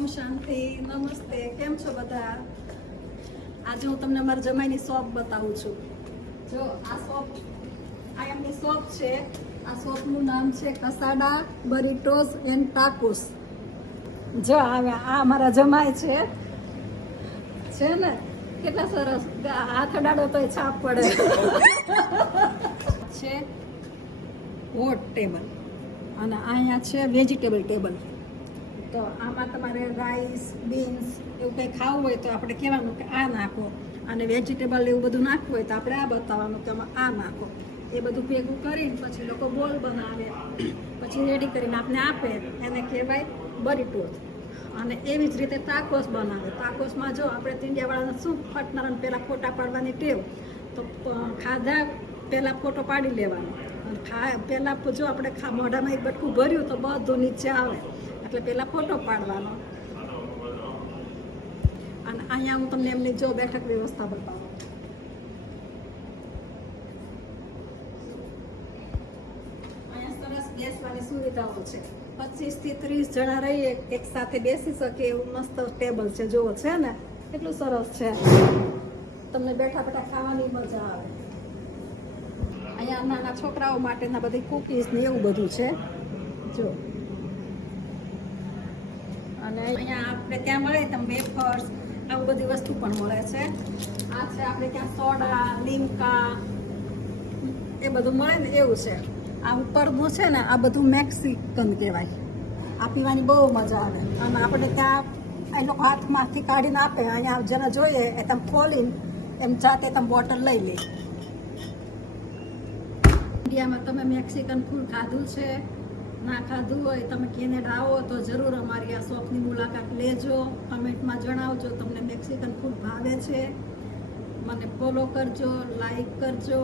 ઓમ શાંતિ. નમસ્તે. કેમ છો બધા? આજે હું તમને મારા જમાઈની શોપ બતાવું છું. જો આ શોપ આ એમની શોપ છે. આ શોપનું નામ છે કસાડા બરીટોસ એન્ડ ટાકોસ. જો આ મારા જમાઈ છે ને કેટલા સરસ, હાથ અડાડો તો છાપ પડે છે. હોટ ટેબલ અને અહીંયા છે વેજીટેબલ ટેબલ. તો આમાં તમારે રાઈસ, બીન્સ એવું કંઈ ખાવું હોય તો આપણે કહેવાનું કે આ નાખો, અને વેજીટેબલ એવું બધું નાખવું હોય તો આપણે આ બતાવવાનું કે આમાં આ નાખો. એ બધું ભેગું કરીને પછી લોકો બોલ બનાવે, પછી રેડી કરીને આપણે આપે, એને કહેવાય બરીટોસ. અને એવી જ રીતે ટાકોસ બનાવે. ટાકોસમાં જો આપણે ઈન્ડિયાવાળાને શું ફટનારાને પહેલાં ફોટા પાડવાની ટેવ, તો ખાધા પહેલાં ફોટો પાડી લેવાનો. પહેલાં જો આપણે મોઢામાં એક બટકું ભર્યું તો બધું નીચે આવે, એટલે પહેલાં ફોટો પાડવાનો. અને અહીંયા હું તમને એમની જો બેઠક વ્યવસ્થા બતાવું. અહીંયા સરસ બેસવાની સુવિધાઓ છે. 25 થી 30 જણા રહીએ એક સાથે બેસી શકે એવું મસ્ત ટેબલ છે. જોવો છે ને કેટલું સરસ છે. તમને બેઠા બેઠા ખાવાની મજા આવે. અહીંયા નાના છોકરાઓ માટેના બધી કૂકીઝ ને એવું બધું છે. જો અને અહીંયા આપણે ત્યાં મળે તમે વેફર્સ, આવું બધી વસ્તુ પણ મળે છે. આ છે આપણે ત્યાં સોડા, લીમકા એ બધું મળે ને એવું છે. આ ઉપરનું છે ને આ બધું મેક્સિકન કહેવાય. આ પીવાની બહુ મજા આવે. અને આપણે ત્યાં એ લોકો હાથમાંથી કાઢીને આપે. અહીંયા જેને જોઈએ એ તમે ખોલીને એમ જાતે તમે બોટલ લઈ લે. ઇન્ડિયામાં તમે મેક્સિકન ફૂડ ખાધું છે? ના ખાધું હોય તમે કેનેડા આવો તો જરૂર અમારી આ શોપની મુલાકાત લેજો. કમેન્ટમાં જણાવજો તમને મેક્સિકન ફૂડ ભાવે છે. મને ફોલો કરજો, લાઈક કરજો.